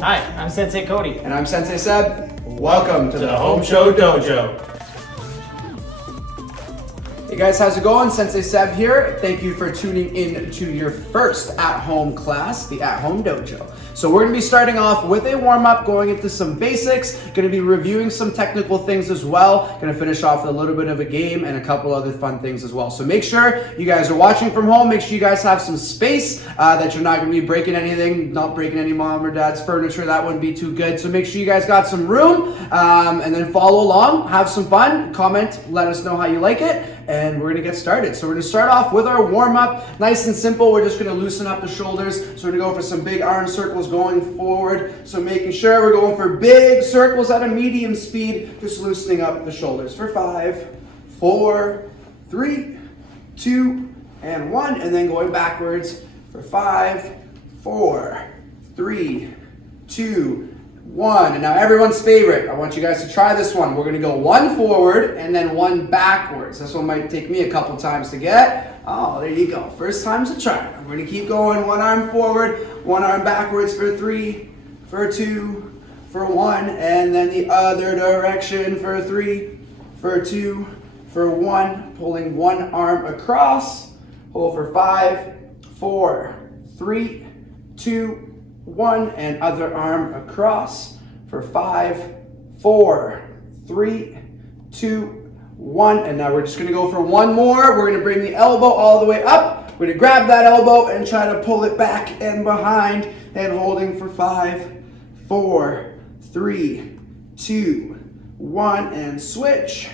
Hi, I'm Sensei Cody. And I'm Sensei Seb. Welcome to the Home Show Dojo. Hey guys, how's it going? Sensei Seb here. Thank you for tuning in to your first at-home class, the At-Home Dojo. So we're going to be starting off with a warm-up, going into some basics, going to be reviewing some technical things as well, going to finish off with a little bit of a game and a couple other fun things as well. So make sure you guys are watching from home, make sure you guys have some space, that you're not going to be breaking anything, not breaking any mom or dad's furniture, that wouldn't be too good. So make sure you guys got some room, and then follow along, have some fun, comment, let us know how you like it, and we're going to get started. So we're going to start off with our warm-up, nice and simple. We're just going to loosen up the shoulders. So we're going to go for some big arm circles going forward. So making sure we're going for big circles at a medium speed, just loosening up the shoulders for 5, 4, 3, 2, and 1, and then going backwards for 5, 4, 3, 2, 1. And now everyone's favorite, I want you guys to try this one. We're going to go 1 forward and then 1 backwards. This one might take me a couple times to get. Oh, there you go. First time's a try. We're going to keep going. 1 arm forward, 1 arm backwards for 3, for 2, for 1, and then the other direction for 3, for 2, for 1. Pulling 1 arm across. Hold for 5, 4, 3, 2, 1, and other arm across for 5, 4, 3, 2, 1. And now we're just going to go for 1 more. We're going to bring the elbow all the way up. We're going to grab that elbow and try to pull it back and behind, and holding for 5, 4, 3, 2, 1, and switch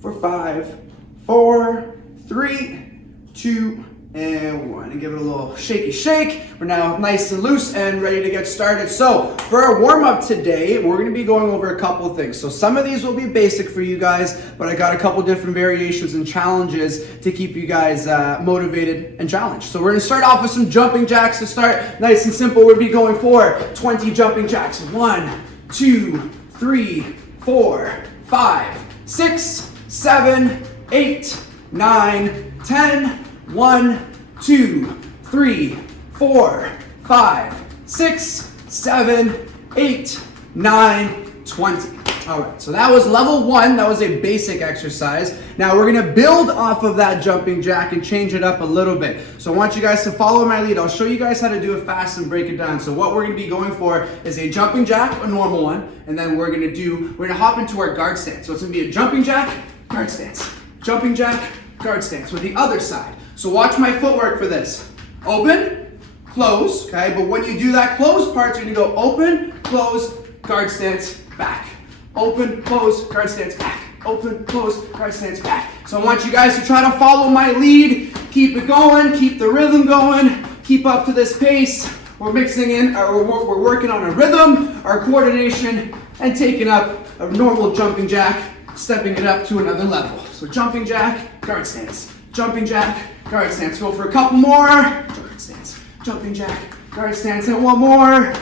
for 5, 4, 3, 2, and 1, and give it a little shaky shake. We're now nice and loose and ready to get started. So for our warm-up today, we're going to be going over a couple of things. So some of these will be basic for you guys, but I got a couple different variations and challenges to keep you guys motivated and challenged. So we're going to start off with some jumping jacks to start. Nice and simple. We'll be going for 20 jumping jacks. 1, 2, 3, 4, 5, 6, 7, 8, 9, 10, 1, 2, 3, 4, 5, 6, 7, 8, 9, 20. All right, so that was level 1. That was a basic exercise. Now we're gonna build off of that jumping jack and change it up a little bit. So I want you guys to follow my lead. I'll show you guys how to do it fast and break it down. So what we're gonna be going for is a jumping jack, a normal one, and then we're gonna hop into our guard stance. So it's gonna be a jumping jack, guard stance, jumping jack, guard stance with the other side. So watch my footwork for this. Open, close, okay? But when you do that close part, you're gonna go open, close, guard stance, back. Open, close, guard stance, back. Open, close, guard stance, back. So I want you guys to try to follow my lead. Keep it going, keep the rhythm going, keep up to this pace. We're mixing in, we're working on our rhythm, our coordination, and taking up a normal jumping jack, stepping it up to another level. So jumping jack, guard stance. Jumping jack, guard stance. Go for a couple more. Guard stance. Jumping jack, guard stance, and 1 more.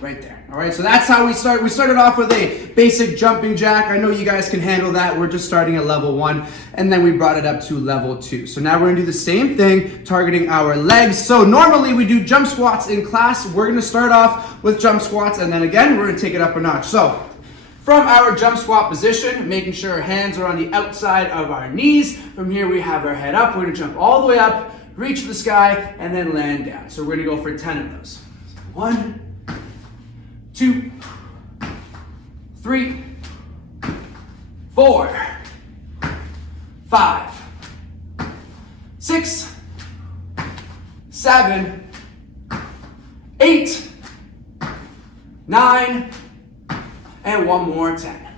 Right there. All right, so that's how we start. We started off with a basic jumping jack. I know you guys can handle that. We're just starting at level 1, and then we brought it up to level 2. So now we're gonna do the same thing, targeting our legs. So normally we do jump squats in class. We're gonna start off with jump squats, and then again, we're gonna take it up a notch. So from our jump squat position, making sure our hands are on the outside of our knees. From here, we have our head up. We're gonna jump all the way up, reach for the sky, and then land down. So we're gonna go for 10 of those. 1, 2, 3, 4, 5, 6, 7, 8, 9, and 1 more 10.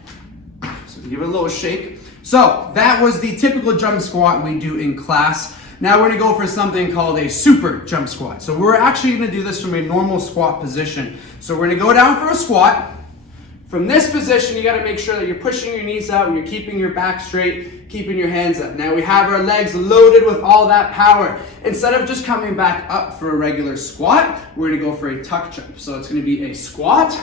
So give it a little shake. So that was the typical jump squat we do in class. Now we're gonna go for something called a super jump squat. So we're actually gonna do this from a normal squat position. So we're gonna go down for a squat. From this position, you gotta make sure that you're pushing your knees out and you're keeping your back straight, keeping your hands up. Now we have our legs loaded with all that power. Instead of just coming back up for a regular squat, we're gonna go for a tuck jump. So it's gonna be a squat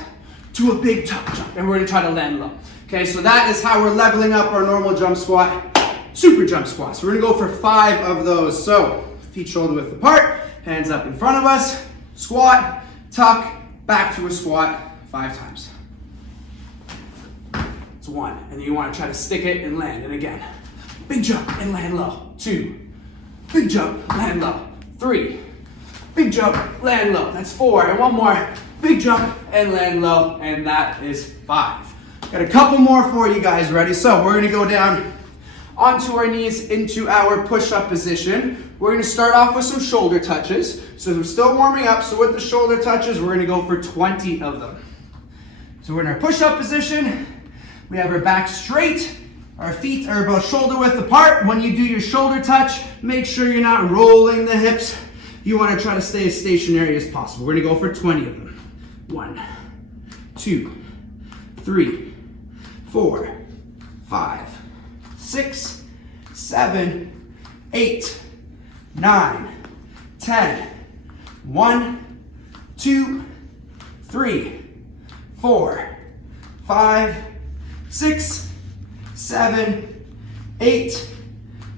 to a big tuck jump, and we're gonna try to land low. Okay, so that is how we're leveling up our normal jump squat. super jump squats. We're gonna go for 5 of those. So feet shoulder width apart, hands up in front of us, squat, tuck, back to a squat 5 times. It's 1, and then you wanna try to stick it and land, and again. Big jump and land low, 2. Big jump, land low, 3. Big jump, land low, that's 4. And 1 more, big jump and land low, and that is 5. Got a couple more for you guys, ready? So we're gonna go down onto our knees into our push-up position. We're gonna start off with some shoulder touches. So we're still warming up, so with the shoulder touches, we're gonna go for 20 of them. So we're in our push-up position. We have our back straight. Our feet are about shoulder width apart. When you do your shoulder touch, make sure you're not rolling the hips. You wanna try to stay as stationary as possible. We're gonna go for 20 of them. 1, 2, 3, 4, 5, 6, 7, 8, 9, 10. 1, 2, 3, 4, 5, 6, 7, 8,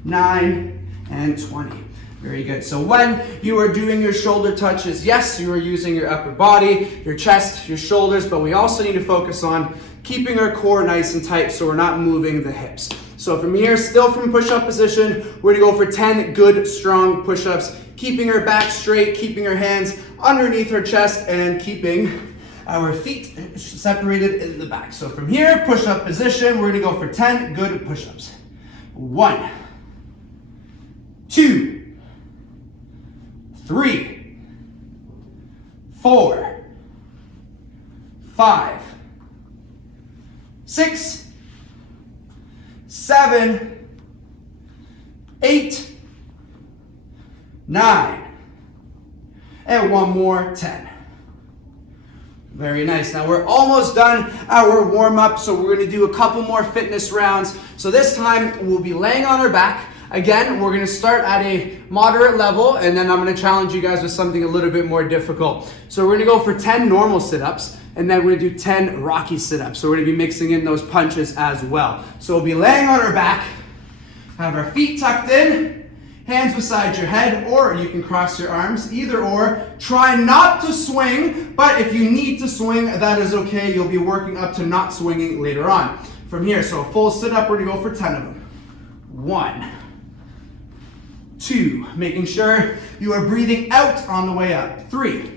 9, and 20. Very good. So when you are doing your shoulder touches, yes, you are using your upper body, your chest, your shoulders, but we also need to focus on keeping our core nice and tight so we're not moving the hips. So from here, still from push-up position, we're gonna go for 10 good, strong push-ups, keeping our back straight, keeping our hands underneath our chest, and keeping our feet separated in the back. So from here, push-up position, we're gonna go for 10 good push-ups. 1, 2, 3, 4, 5, 6, 7, 8, 9, and 1 more, 10. Very nice. Now we're almost done our warm-up, so we're going to do a couple more fitness rounds. So this time we'll be laying on our back. Again, we're going to start at a moderate level, and then I'm going to challenge you guys with something a little bit more difficult. So we're going to go for 10 normal sit-ups, and then we're going to do 10 Rocky sit-ups. So we're going to be mixing in those punches as well. So we'll be laying on our back, have our feet tucked in, hands beside your head, or you can cross your arms, either or. Try not to swing, but if you need to swing, that is okay. You'll be working up to not swinging later on. From here, so a full sit-up, we're going to go for 10 of them. 1, 2, making sure you are breathing out on the way up. 3,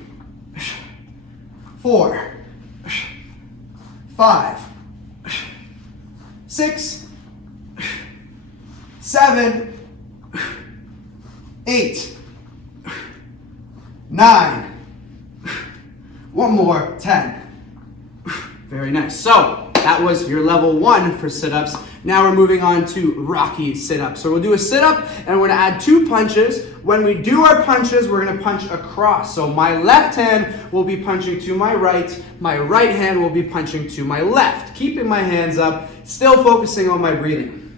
4, 5, 6, 7, 8, 9, 1 more, 10. Very nice. So that was your level 1 for sit-ups. Now we're moving on to Rocky sit-ups. So we'll do a sit-up and we're gonna add 2 punches. When we do our punches, we're gonna punch across. So my left hand will be punching to my right hand will be punching to my left. Keeping my hands up, still focusing on my breathing.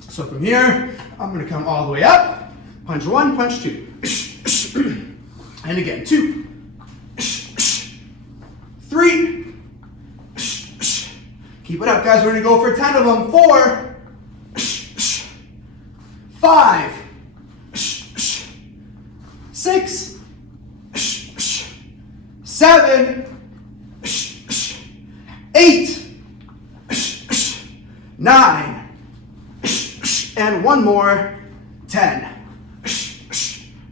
So from here, I'm gonna come all the way up, punch 1, punch 2. And again, 2, 3, keep it up, guys. We're gonna go for 10 of them. 4, 5, 6, 7, 8, 9, and 1 more, 10.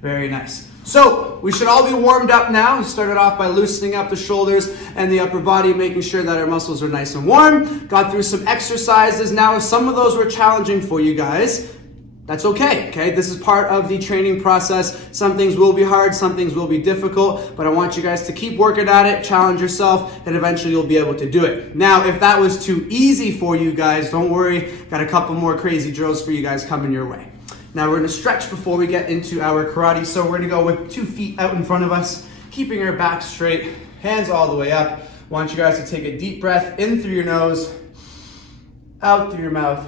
Very nice. So we should all be warmed up now. We started off by loosening up the shoulders and the upper body, making sure that our muscles are nice and warm. Got through some exercises. Now, if some of those were challenging for you guys, that's okay. This is part of the training process. Some things will be hard, some things will be difficult, but I want you guys to keep working at it, challenge yourself, and eventually you'll be able to do it. Now, if that was too easy for you guys, don't worry. Got a couple more crazy drills for you guys coming your way. Now we're gonna stretch before we get into our karate. So we're gonna go with 2 feet out in front of us, keeping our back straight, hands all the way up. I want you guys to take a deep breath in through your nose, out through your mouth,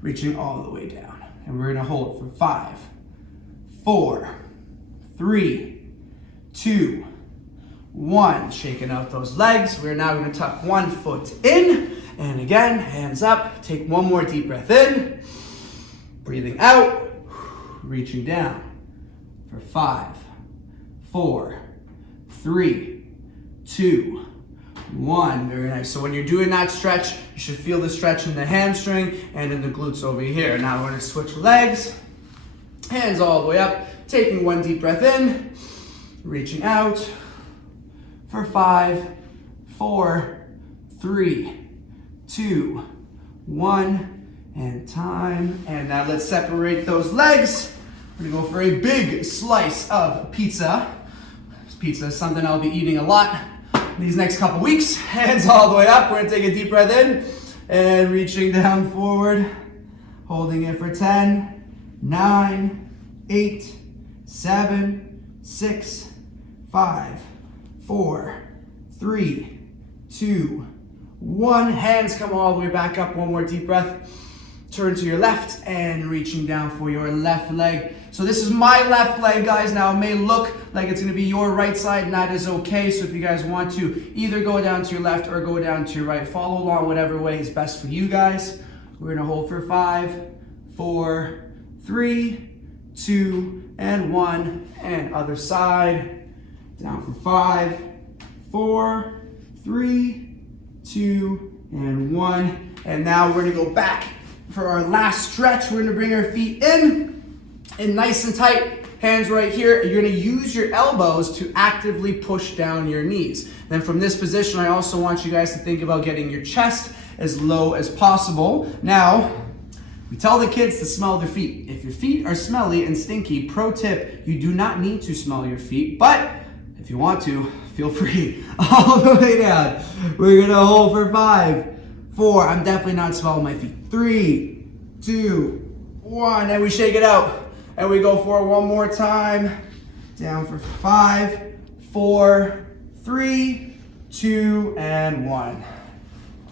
reaching all the way down. And we're gonna hold for 5, 4, 3, 2, 1. Shaking out those legs. We're now gonna tuck 1 foot in. And again, hands up. Take 1 more deep breath in. Breathing out, reaching down for 5, 4, 3, 2, 1. Very nice. So when you're doing that stretch, you should feel the stretch in the hamstring and in the glutes over here. Now we're going to switch legs. Hands all the way up. Taking one deep breath in. Reaching out for 5, 4, 3, 2, 1. And time. And now let's separate those legs. We're going to go for a big slice of pizza. Pizza is something I'll be eating a lot these next couple weeks. Hands all the way up. We're going to take a deep breath in and reaching down forward. Holding it for 10, 9, 8, 7, 6, 5, 4, 3, 2, 1. Hands come all the way back up. One more deep breath. Turn to your left and reaching down for your left leg. So this is my left leg, guys. Now it may look like it's gonna be your right side, and that is okay. So if you guys want to either go down to your left or go down to your right, follow along whatever way is best for you guys. We're gonna hold for 5, 4, 3, 2, and 1. And other side. Down for 5, 4, 3, 2, and 1. And now we're gonna go back for our last stretch. We're gonna bring our feet in nice and tight, hands right here. You're gonna use your elbows to actively push down your knees. Then from this position, I also want you guys to think about getting your chest as low as possible. Now, we tell the kids to smell their feet. If your feet are smelly and stinky, pro tip, you do not need to smell your feet, but if you want to, feel free. All the way down. We're gonna hold for 5, 4, I'm definitely not smelling my feet. 3, 2, 1, and we shake it out. And we go for it one more time. Down for 5, 4, 3, 2, and 1.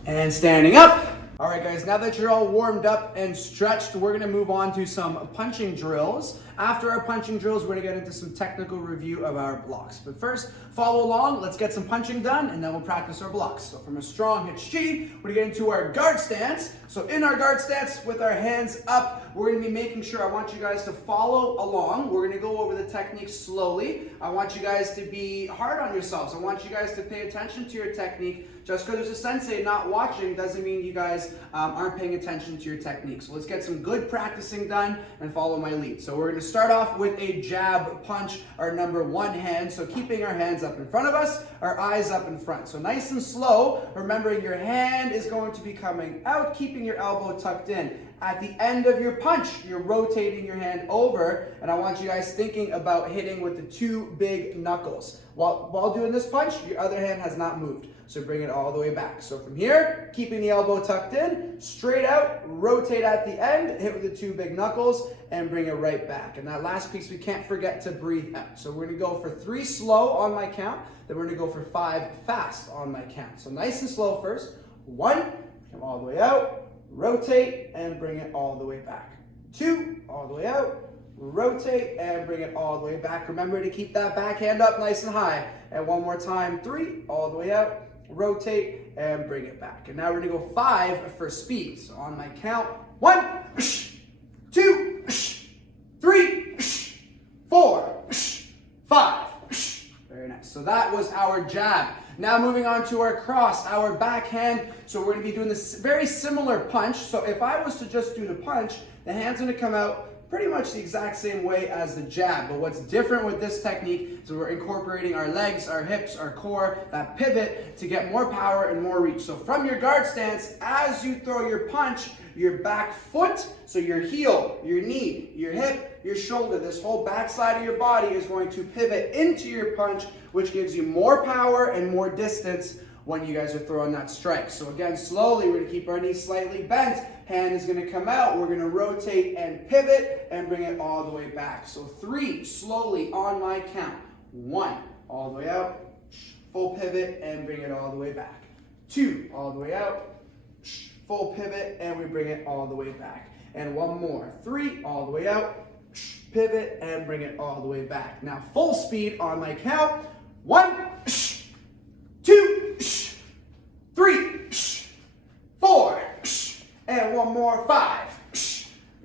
And standing up. All right, guys, now that you're all warmed up and stretched, we're gonna move on to some punching drills. After our punching drills, we're gonna get into some technical review of our blocks. But first, follow along, let's get some punching done, and then we'll practice our blocks. So from a strong HG, we're gonna get into our guard stance. So in our guard stance, with our hands up, we're gonna be making sure, I want you guys to follow along. We're gonna go over the technique slowly. I want you guys to be hard on yourselves. I want you guys to pay attention to your technique. Just because there's a sensei not watching doesn't mean you guys aren't paying attention to your technique. So let's get some good practicing done and follow my lead. So we're gonna start off with a jab punch, our number 1 hand. So keeping our hands up in front of us, our eyes up in front. So nice and slow, remembering your hand is going to be coming out, keeping your elbow tucked in. At the end of your punch, you're rotating your hand over, and I want you guys thinking about hitting with the 2 big knuckles. While doing this punch, your other hand has not moved. So bring it all the way back. So from here, keeping the elbow tucked in, straight out, rotate at the end, hit with the 2 big knuckles, and bring it right back. And that last piece, we can't forget to breathe out. So we're gonna go for 3 slow on my count, then we're gonna go for 5 fast on my count. So nice and slow first. 1, come all the way out, rotate, and bring it all the way back. 2, all the way out, rotate, and bring it all the way back. Remember to keep that back hand up nice and high. And one more time, 3, all the way out, rotate, and bring it back. And now we're gonna go 5 for speed. So on my count, 1, 2, 3, 4, 5. Very nice. So that was our jab. Now moving on to our cross, our backhand. So we're gonna be doing this very similar punch. So if I was to just do the punch, the hand's gonna come out pretty much the exact same way as the jab. But what's different with this technique is we're incorporating our legs, our hips, our core, that pivot to get more power and more reach. So from your guard stance, as you throw your punch, your back foot, so your heel, your knee, your hip, your shoulder, this whole back side of your body is going to pivot into your punch, which gives you more power and more distance when you guys are throwing that strike. So again, slowly, we're gonna keep our knees slightly bent. Hand is gonna come out. We're gonna rotate and pivot and bring it all the way back. So 3, slowly on my count. 1, all the way out, full pivot, and bring it all the way back. 2, all the way out, full pivot, and we bring it all the way back. And 1 more. 3, all the way out, pivot, and bring it all the way back. Now full speed on my count. 1, 2, 3, 4, and 1 more, 5.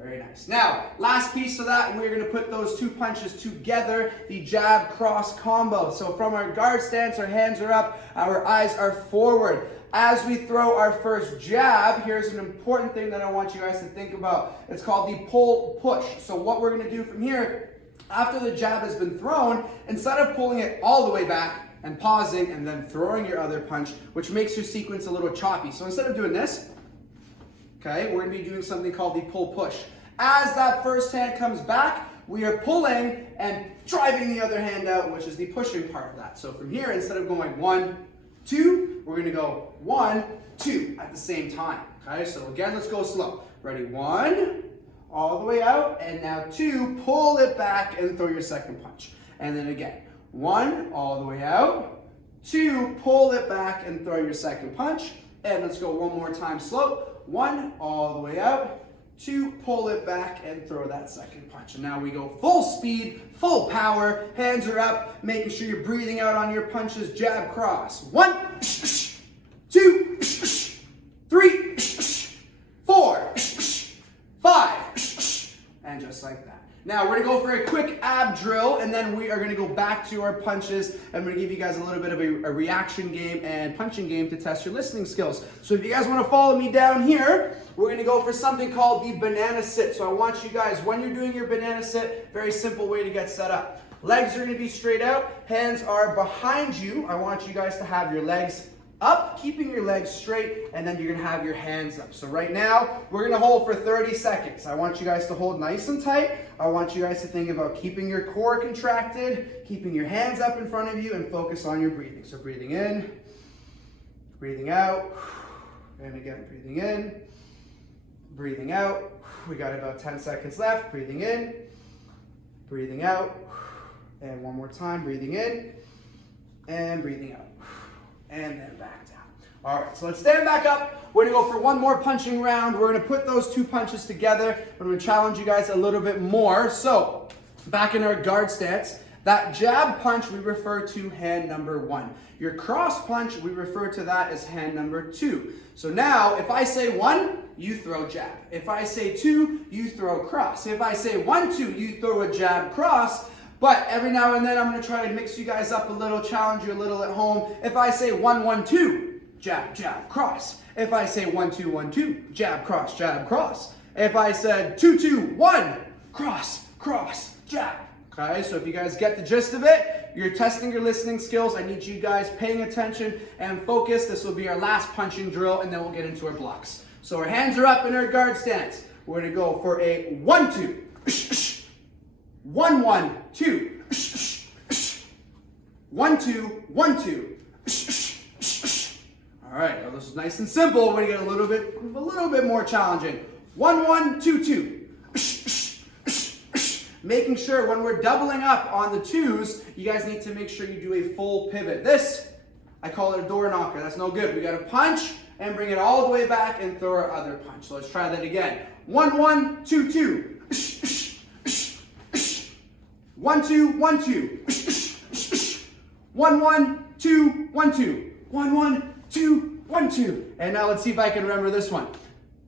Very nice. Now, last piece of that, we're going to put those two punches together, the jab cross combo. So from our guard stance, our hands are up, our eyes are forward. As we throw our first jab, here's an important thing that I want you guys to think about. It's called the pull push. So what we're going to do from here, after the jab has been thrown, instead of pulling it all the way back and pausing and then throwing your other punch, which makes your sequence a little choppy. So instead of doing this, okay, we're going to be doing something called the pull push. As that first hand comes back, we are pulling and driving the other hand out, which is the pushing part of that. So from here, instead of going 1, 2, we're going to go 1, 2 at the same time. Okay, so again, let's go slow. Ready? 1, all the way out, and now 2, pull it back and throw your second punch. And then again, 1, all the way out, 2, pull it back and throw your second punch. And let's go one more time slow. 1, all the way out, 2, pull it back and throw that second punch. And now we go full speed, full power, hands are up, making sure you're breathing out on your punches, jab cross. 1, 2, 3, 4, 5, and just like that. Now we're gonna go for a quick ab drill, and then we are gonna go back to our punches, and I'm gonna give you guys a little bit of a reaction game and punching game to test your listening skills. So if you guys wanna follow me down here, we're gonna go for something called the banana sit. So I want you guys, when you're doing your banana sit, very simple way to get set up. Legs are gonna be straight out, hands are behind you. I want you guys to have your legs up, keeping your legs straight, and then you're gonna have your hands up. So right now, we're gonna hold for 30 seconds. I want you guys to hold nice and tight. I want you guys to think about keeping your core contracted, keeping your hands up in front of you, and focus on your breathing. So breathing in, breathing out, and again, breathing in, breathing out. We got about 10 seconds left. Breathing in, breathing out, and one more time, breathing in, and breathing out. And then back down. All right, so let's stand back up. We're gonna go for one more punching round. We're gonna put those two punches together. I'm gonna challenge you guys a little bit more. So, back in our guard stance, that jab punch we refer to hand number 1. Your cross punch, we refer to that as hand number 2. So now, if I say 1, you throw jab. If I say 2, you throw cross. If I say 1, 2, you throw a jab cross. But every now and then, I'm gonna try to mix you guys up a little, challenge you a little at home. If I say 1, 1, 2, jab, jab, cross. If I say 1, 2, 1, 2, jab, cross, jab, cross. If I said 2, 2, 1, cross, cross, jab. Okay, so if you guys get the gist of it, you're testing your listening skills. I need you guys paying attention and focus. This will be our last punching drill, and then we'll get into our blocks. So our hands are up in our guard stance. We're gonna go for a 1, 2. 1, 1, 2. 1, 2, 1, 2. All right, now this is nice and simple. We're gonna get a little bit more challenging. 1, 1, 2, 2. Making sure when we're doubling up on the 2s, you guys need to make sure you do a full pivot. This, I call it a door knocker. That's no good. We gotta punch and bring it all the way back and throw our other punch. So let's try that again. 1, 1, 2, 2. 1, 2, 1, 2. 1, 1, 2, 1, 2. 1, 1, 2, 1, 2. And now let's see if I can remember this one.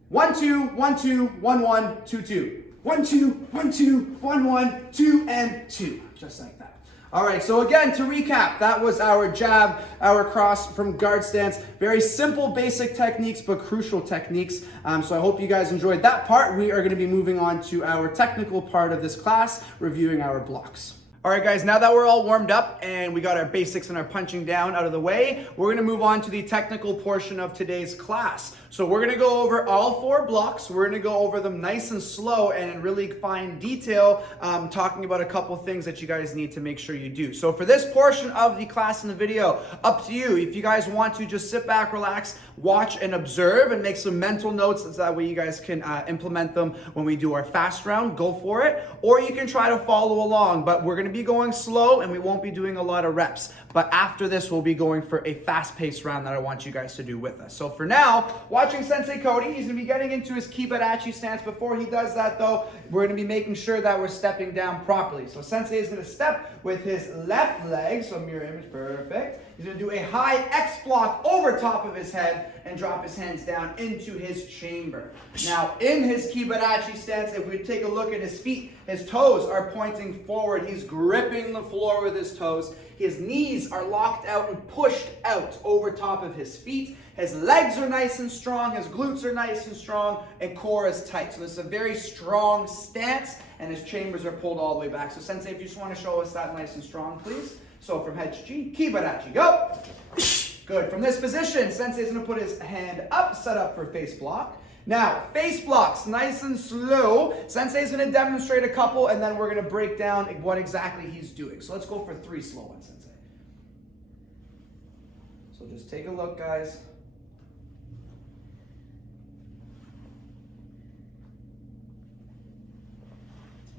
1, 2, 1, 2, 1, 1, 2, 2. 1, 2, 1, 2, 1, 1, 2, and 2. Just like that. All right, so again, to recap, that was our jab, our cross from guard stance. Very simple, basic techniques, but crucial techniques. So I hope you guys enjoyed that part. We are going to be moving on to our technical part of this class, reviewing our blocks. All right, guys, now that we're all warmed up and we got our basics and our punching down out of the way, we're gonna move on to the technical portion of today's class. So we're gonna go over all 4 blocks. We're gonna go over them nice and slow and in really fine detail, talking about a couple things that you guys need to make sure you do. So for this portion of the class in the video, up to you. If you guys want to just sit back, relax, watch and observe and make some mental notes, so that way you guys can implement them when we do our fast round, go for it. Or you can try to follow along, but we're gonna be going slow and we won't be doing a lot of reps. But after this, we'll be going for a fast-paced round that I want you guys to do with us. So for now, watching Sensei Cody, he's gonna be getting into his Kibarachi stance. Before he does that though, we're gonna be making sure that we're stepping down properly. So Sensei is gonna step with his left leg, so mirror image, perfect. He's going to do a high X block over top of his head and drop his hands down into his chamber. Now, in his Kibarachi stance, if we take a look at his feet, his toes are pointing forward. He's gripping the floor with his toes. His knees are locked out and pushed out over top of his feet. His legs are nice and strong. His glutes are nice and strong. And core is tight. So this is a very strong stance. And his chambers are pulled all the way back. So Sensei, if you just want to show us that nice and strong, please. So from Hechi, Kibarachi, go. Good. From this position, Sensei's going to put his hand up, set up for face block. Now, face blocks, nice and slow. Sensei's going to demonstrate a couple, and then we're going to break down what exactly he's doing. So let's go for 3 slow ones, Sensei. So just take a look, guys.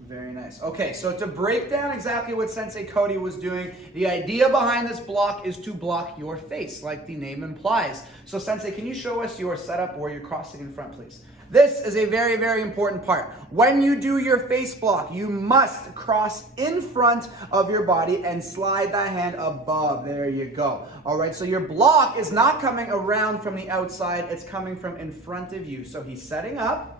Very nice. Okay, so to break down exactly what Sensei Cody was doing, the idea behind this block is to block your face, like the name implies. So Sensei, can you show us your setup where you're crossing in front, please? This is a very, very important part. When you do your face block, you must cross in front of your body and slide that hand above. There you go. All right, so your block is not coming around from the outside. It's coming from in front of you. So he's setting up.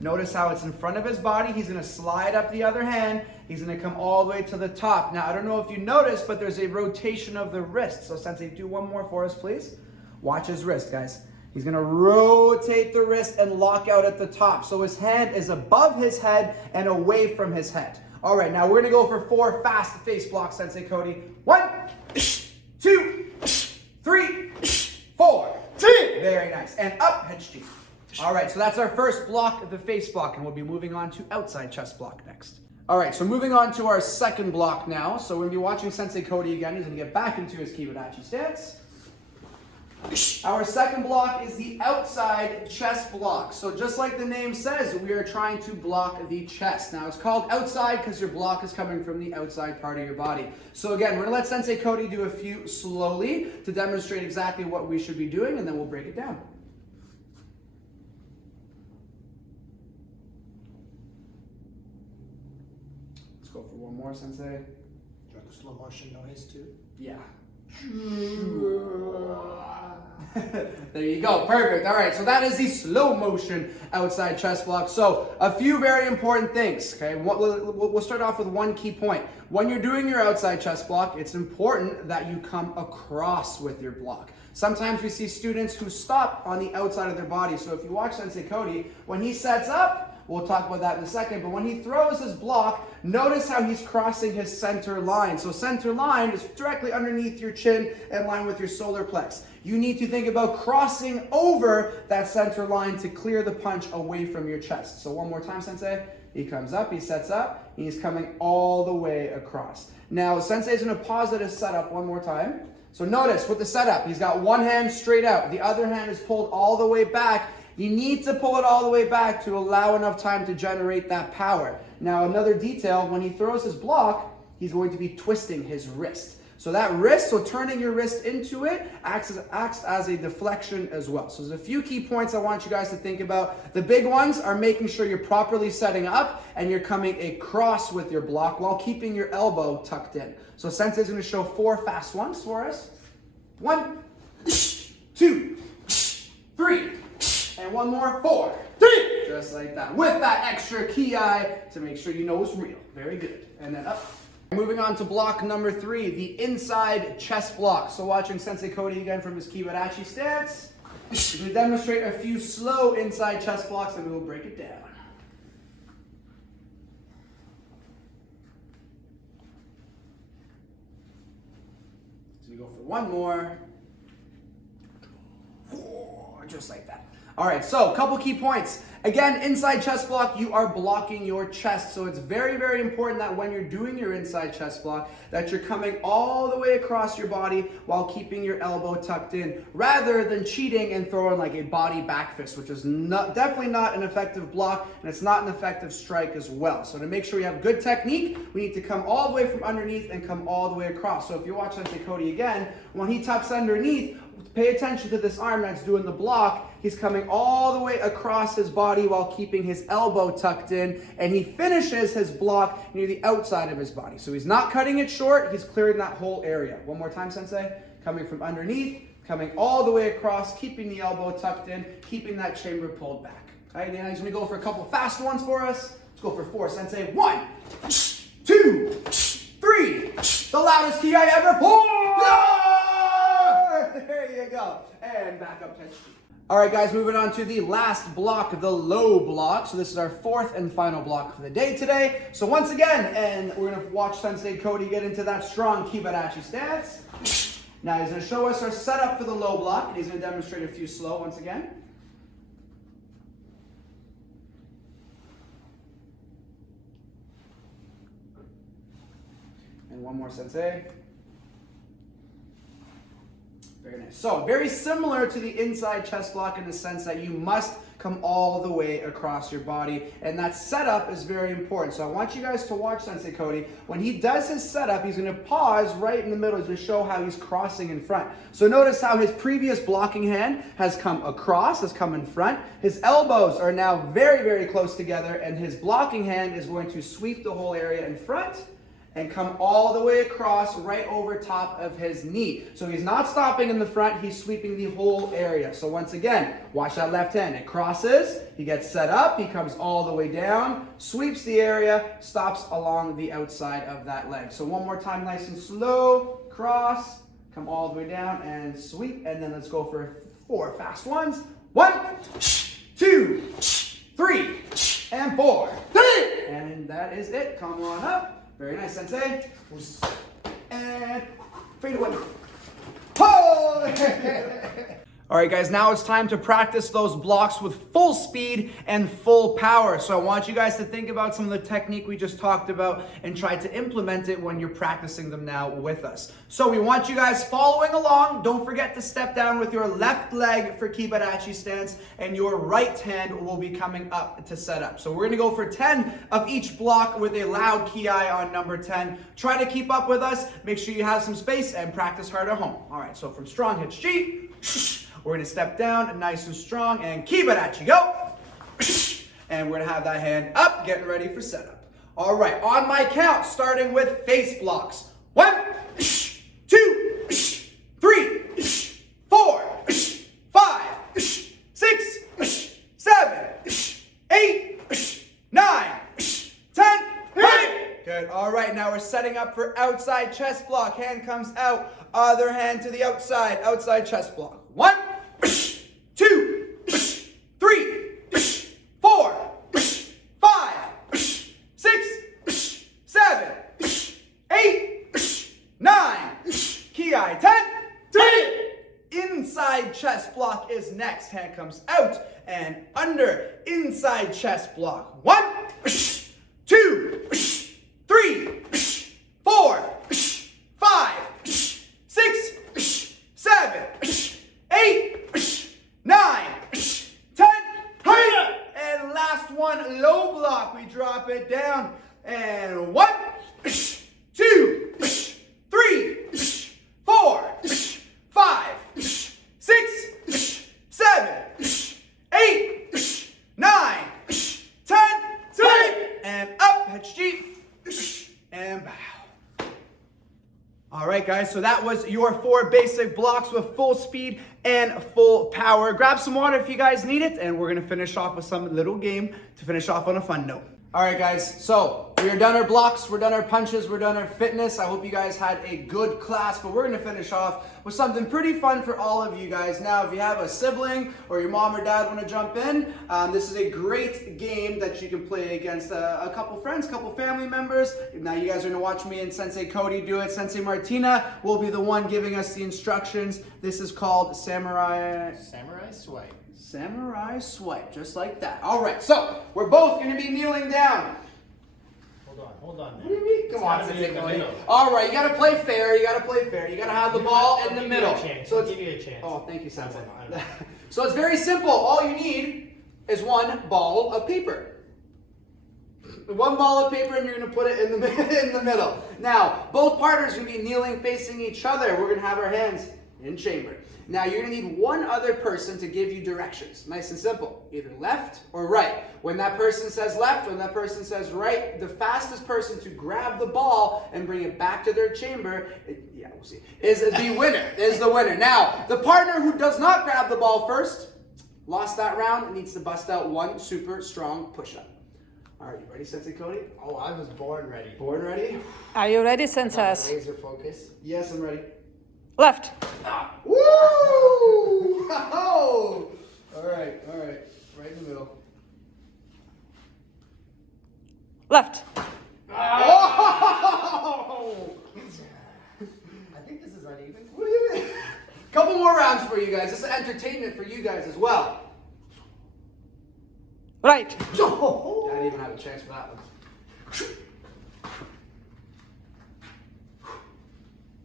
Notice how it's in front of his body. He's going to slide up the other hand. He's going to come all the way to the top. Now, I don't know if you noticed, but there's a rotation of the wrist. So Sensei, do one more for us, please. Watch his wrist, guys. He's going to rotate the wrist and lock out at the top. So his hand is above his head and away from his head. All right, now we're going to go for 4 fast face blocks, Sensei Cody. 1, 2, 3, 4. Very nice. And up, Hechi. All right, so that's our first block of the face block, and we'll be moving on to outside chest block next. All right, so moving on to our second block now. So we're going to be watching Sensei Cody again. He's going to get back into his Kibarachi stance. Our second block is the outside chest block. So just like the name says, we are trying to block the chest. Now, it's called outside because your block is coming from the outside part of your body. So again, we're going to let Sensei Cody do a few slowly to demonstrate exactly what we should be doing, and then we'll break it down. Go for one more, Sensei. Do you want the slow motion noise too? Yeah. There you go. Perfect. All right. So that is the slow motion outside chest block. So a few very important things. Okay. We'll start off with one key point. When you're doing your outside chest block, it's important that you come across with your block. Sometimes we see students who stop on the outside of their body. So if you watch Sensei Cody, when he sets up, we'll talk about that in a second, but when he throws his block, notice how he's crossing his center line. So center line is directly underneath your chin in line with your solar plex. You need to think about crossing over that center line to clear the punch away from your chest. So one more time, Sensei. He comes up, he sets up, and he's coming all the way across. Now, Sensei is going to pause at his setup one more time. So notice with the setup, he's got one hand straight out. The other hand is pulled all the way back. You need to pull it all the way back to allow enough time to generate that power. Now, another detail, when he throws his block, he's going to be twisting his wrist. So that wrist, so turning your wrist into it, acts as a deflection as well. So there's a few key points I want you guys to think about. The big ones are making sure you're properly setting up and you're coming across with your block while keeping your elbow tucked in. So Sensei's going to show 4 fast ones for us. 1, 2, 3. And one more, 4, 3. Just like that. With that extra ki to make sure you know it's real. Very good. And then up. Moving on to block number 3, the inside chest block. So watching Sensei Cody again from his Kibarachi stance. We demonstrate a few slow inside chest blocks and we will break it down. So we go for one more. Just like that. All right, so a couple key points. Again, inside chest block, you are blocking your chest. So it's very, very important that when you're doing your inside chest block, that you're coming all the way across your body while keeping your elbow tucked in, rather than cheating and throwing like a body back fist, which is definitely not an effective block, and it's not an effective strike as well. So to make sure we have good technique, we need to come all the way from underneath and come all the way across. So if you watch Sensei Cody again, when he tucks underneath, pay attention to this arm that's doing the block. He's coming all the way across his body while keeping his elbow tucked in, and he finishes his block near the outside of his body. So he's not cutting it short, he's clearing that whole area. One more time, Sensei. coming from underneath, coming all the way across, keeping the elbow tucked in, keeping that chamber pulled back. Okay, now he's gonna go for a couple fast ones for us. Let's go for 4, Sensei. 1, 2, 3. The loudest ki ever. 4. There you go. And back up, touch. All right, guys, moving on to the last block, the low block. So this is our 4th and final block for the day today. So once again, and we're gonna watch Sensei Cody get into that strong Kibarachi stance. Now he's gonna show us our setup for the low block, and he's gonna demonstrate a few slow once again. And one more, Sensei. Very nice. So very similar to the inside chest block in the sense that you must come all the way across your body, and that setup is very important. So I want you guys to watch Sensei Cody. When he does his setup, he's going to pause right in the middle to show how he's crossing in front. So notice how his previous blocking hand has come across, has come in front. His elbows are now very, very close together, and his blocking hand is going to sweep the whole area in front and come all the way across right over top of his knee. So he's not stopping in the front, he's sweeping the whole area. So once again, watch that left hand. It crosses, he gets set up, he comes all the way down, sweeps the area, stops along the outside of that leg. So one more time, nice and slow, cross, come all the way down and sweep. And then let's go for 4 fast ones. 1, 2, 3, and 4. And that is it. Come on up. Very nice, Sensei. And fade away. Oh! All right, guys, now it's time to practice those blocks with full speed and full power. So I want you guys to think about some of the technique we just talked about and try to implement it when you're practicing them now with us. So we want you guys following along. Don't forget to step down with your left leg for Kibarachi stance, and your right hand will be coming up to set up. So we're gonna go for 10 of each block with a loud ki on number 10. Try to keep up with us. Make sure you have some space and practice hard at home. All right, so from strong hits G. We're gonna step down nice and strong and Kibarachi, go. And we're gonna have that hand up, getting ready for setup. All right, on my count, starting with face blocks. 1, 2, 3, 4, 5, 6, 7, 8, 9, 10. Good. All right, now we're setting up for outside chest block. Hand comes out, other hand to the outside, outside chest block. 1, 2, 3, 4, 5, 6, 7, 8, 9. Ki 10. Inside chest block is next. Hand comes out and under. Inside chest block. 1, 2, 3, 4, 5, 6, 7, 8, 9, 10. And last one, low block. We drop it down. And 1, 2, 3, 4, 5, 6, 7, 8, 9, 10. And up, head G. And bow. All right, guys, so that was your 4 basic blocks with full speed and full power. Grab some water if you guys need it, and we're gonna finish off with some little game to finish off on a fun note. All right, guys, so we are done our blocks, we're done our punches, we're done our fitness. I hope you guys had a good class, but we're gonna finish off with something pretty fun for all of you guys. Now, if you have a sibling or your mom or dad wanna jump in, this is a great game that you can play against a couple friends, couple family members. Now, you guys are gonna watch me and Sensei Cody do it. Sensei Martina will be the one giving us the instructions. This is called Samurai Swipe. Samurai Swipe, just like that. All right, so we're both going to be kneeling down. Hold on. What do you mean? Come on, It's Sensei in the Cody. middle. All right, you got to play fair. You got to play fair. You got to have the ball in the middle. So give you a chance. Oh, thank you, Sensei. I know. So it's very simple. All you need is one ball of paper. One ball of paper, and you're going to put it in the in the middle. Now, both partners are going to be kneeling facing each other. We're going to have our hands in chamber. Now you're gonna need one other person to give you directions. Nice and simple, either left or right. When that person says left, when that person says right, the fastest person to grab the ball and bring it back to their chamber, we'll see, is the winner, is the winner. Now, the partner who does not grab the ball first, lost that round, and needs to bust out one super strong push-up. All right, you ready, Sensei Cody? Oh, I was born ready. Born ready? Are you ready, Sensei? Laser focus. Yes, I'm ready. Left. Woo! Oh! All right, right in the middle. Left. Oh! I think this is uneven. What do you mean? Couple more rounds for you guys. This is entertainment for you guys as well. Right. I didn't even have a chance for that one.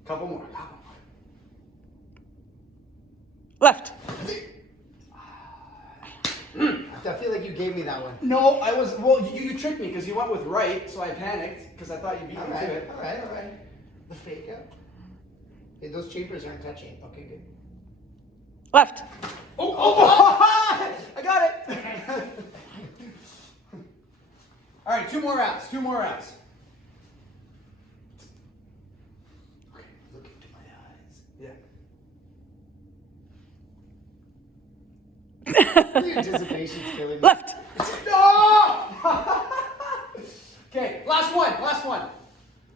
Couple more. Left. I feel like you gave me that one. No, I was, well, you tricked me because you went with right, so I panicked because I thought you beat me to it. All right. The fake out. Hey, those chambers aren't touching. Okay, good. Left. Oh! I got it. All right, two more rounds. Okay, look into my eyes. Yeah. The anticipation's killing me. Left. No! Okay, last one.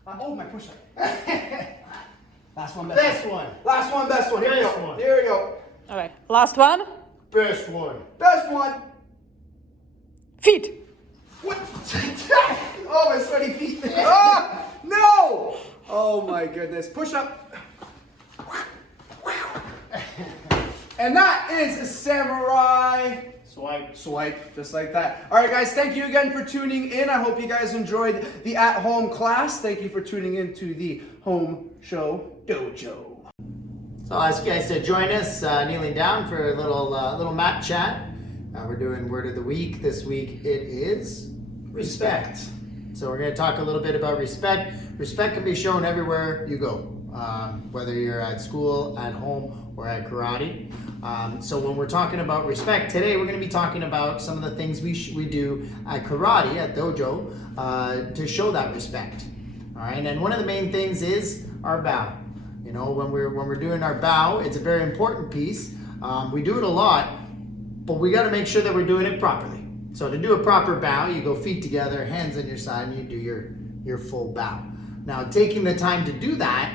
Oh, my push-up. Last one, best one. Last one, best one. Here we go. Here we go. All right. Last one. Best one. Best one. Feet. What? Oh, my sweaty feet. Ah, no! Oh my goodness. Push up. And that is a samurai swipe, just like that. All right, guys, thank you again for tuning in. I hope you guys enjoyed the at-home class. Thank you for tuning in to the Home Show Dojo. So I'll ask you guys to join us kneeling down for a little mat chat. We're doing word of the week. This week it is respect. So we're going to talk a little bit about respect. Respect can be shown everywhere you go, whether you're at school, at home, or at karate. So when we're talking about respect today, we're going to be talking about some of the things we do at karate, at dojo, to show that respect. All right, and one of the main things is our bow. You know, when we're doing our bow, it's a very important piece. We do it a lot, but we got to make sure that we're doing it properly. So to do a proper bow, you go feet together, hands on your side, and you do your full bow. Now, taking the time to do that,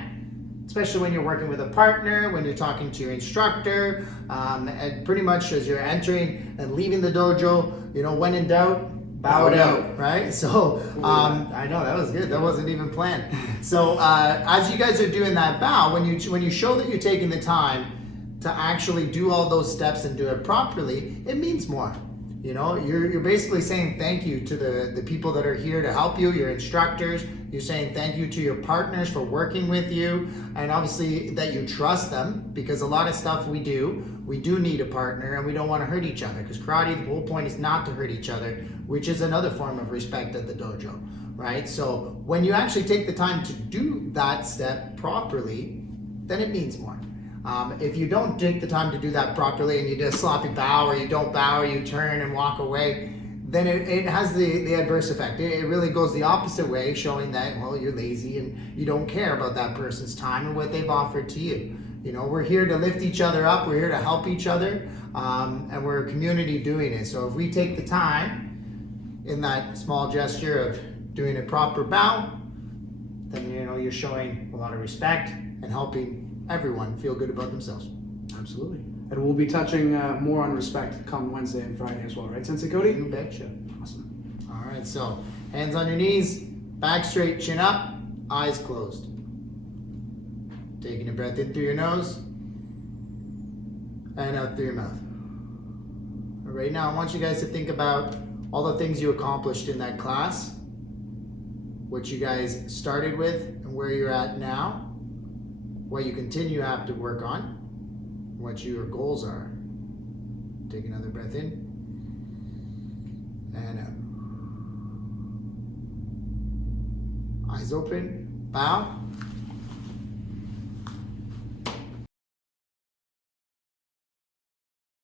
especially when you're working with a partner, when you're talking to your instructor, and pretty much as you're entering and leaving the dojo, you know, when in doubt, bow it out, right? So, I know, that was good. That wasn't even planned. So, as you guys are doing that bow, when you show that you're taking the time to actually do all those steps and do it properly, it means more. You know, you're basically saying thank you to the people that are here to help you, your instructors. You're saying thank you to your partners for working with you, and obviously that you trust them, because a lot of stuff we do need a partner, and we don't want to hurt each other, because karate, the whole point is not to hurt each other, which is another form of respect at the dojo, right? So when you actually take the time to do that step properly, then it means more. If you don't take the time to do that properly and you do a sloppy bow, or you don't bow, or you turn and walk away, then it has the adverse effect. It really goes the opposite way, showing that, well, you're lazy and you don't care about that person's time and what they've offered to you. You know, we're here to lift each other up, we're here to help each other, and we're a community doing it. So if we take the time in that small gesture of doing a proper bow, then, you know, you're showing a lot of respect and helping everyone feel good about themselves. Absolutely. And we'll be touching more on respect come Wednesday and Friday as well, right, Sensei Cody? You betcha. Awesome. All right, so hands on your knees, back straight, chin up, eyes closed. Taking a breath in through your nose and out through your mouth. Right now, I want you guys to think about all the things you accomplished in that class, what you guys started with and where you're at now, what you continue to have to work on, what your goals are. Take another breath in and out. Eyes open, bow.